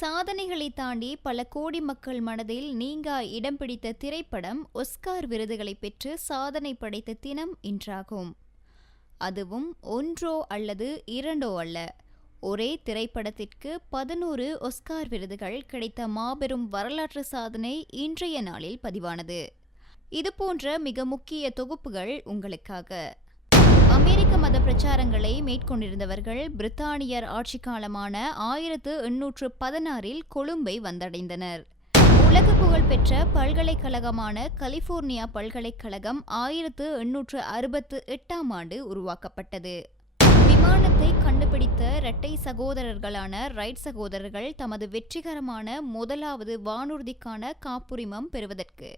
சாதனைகளை தாண்டி பல கோடி மக்கள் மனதில் நீங்கா இடம் பிடித்த திரைப்படம் ஒஸ்கார் விருதுகளை பெற்று சாதனை படைத்த தினம் இன்றாகும். அதுவும் ஒன்றோ அல்லது இரண்டோ அல்ல, ஒரே திரைப்படத்திற்கு 11 ஒஸ்கார் விருதுகள் கிடைத்த மாபெரும் வரலாற்று சாதனை இன்றைய நாளில் பதிவானது. இதுபோன்ற மிக முக்கிய தொகுப்புகள் உங்களுக்காக. அமெரிக்க மத பிரச்சாரங்களை மேற்கொண்டிருந்தவர்கள் பிரித்தானியர் ஆட்சி காலமான 1816 கொழும்பை வந்தடைந்தனர். உலக புகழ்பெற்ற பல்கலைக்கழகமான கலிபோர்னியா பல்கலைக்கழகம் 1868 உருவாக்கப்பட்டது. விமானத்தை கண்டுபிடித்த இரட்டை சகோதரர்களான ரைட் சகோதரர்கள் தமது வெற்றிகரமான முதலாவது வானூர்திக்கான காப்புரிமம் பெறுவதற்கு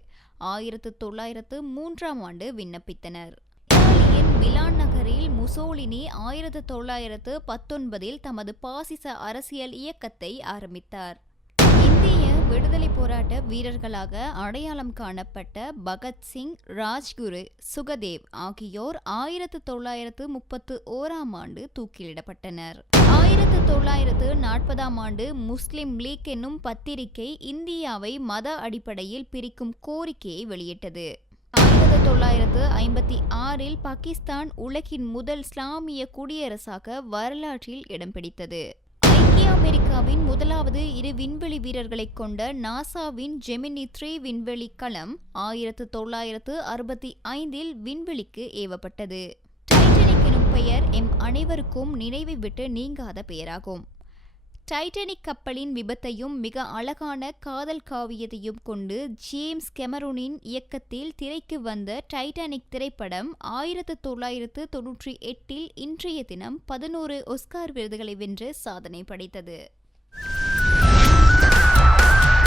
1903 விண்ணப்பித்தனர். இத்தாலியின் மிலான் நகரில் முசோலினி 1919 தமது பாசிச அரசியல் இயக்கத்தை ஆரம்பித்தார். இந்திய விடுதலை போராட்ட வீரர்களாக அடையாளம் காணப்பட்ட பகத்சிங், ராஜ்குரு, சுகதேவ் ஆகியோர் 1931 தூக்கிலிடப்பட்டனர். 1940 முஸ்லிம் லீக் என்னும் பத்திரிகை இந்தியாவை மத அடிப்படையில் பிரிக்கும் கோரிக்கையை வெளியிட்டது. 1956 பாகிஸ்தான் உலகின் முதல் இஸ்லாமிய குடியரசாக வரலாற்றில் இடம் பிடித்தது. ஐக்கிய அமெரிக்காவின் முதலாவது 2 விண்வெளி வீரர்களை கொண்ட நாசாவின் ஜெமினி 3 விண்வெளி கலம் 1965 விண்வெளிக்கு ஏவப்பட்டது. டைட்டானிக் எனும் பெயர் அனைவருக்கும் நினைவை விட்டு நீங்காத பெயராகும். டைட்டானிக் கப்பலின் விபத்தையும் மிக அழகான காதல் காவியத்தையும் கொண்டு ஜேம்ஸ் கெமரூனின் இயக்கத்தில் திரைக்கு வந்த டைட்டானிக் திரைப்படம் 1998 இன்றைய தினம் 11 ஒஸ்கார் விருதுகளை வென்று சாதனை படைத்தது.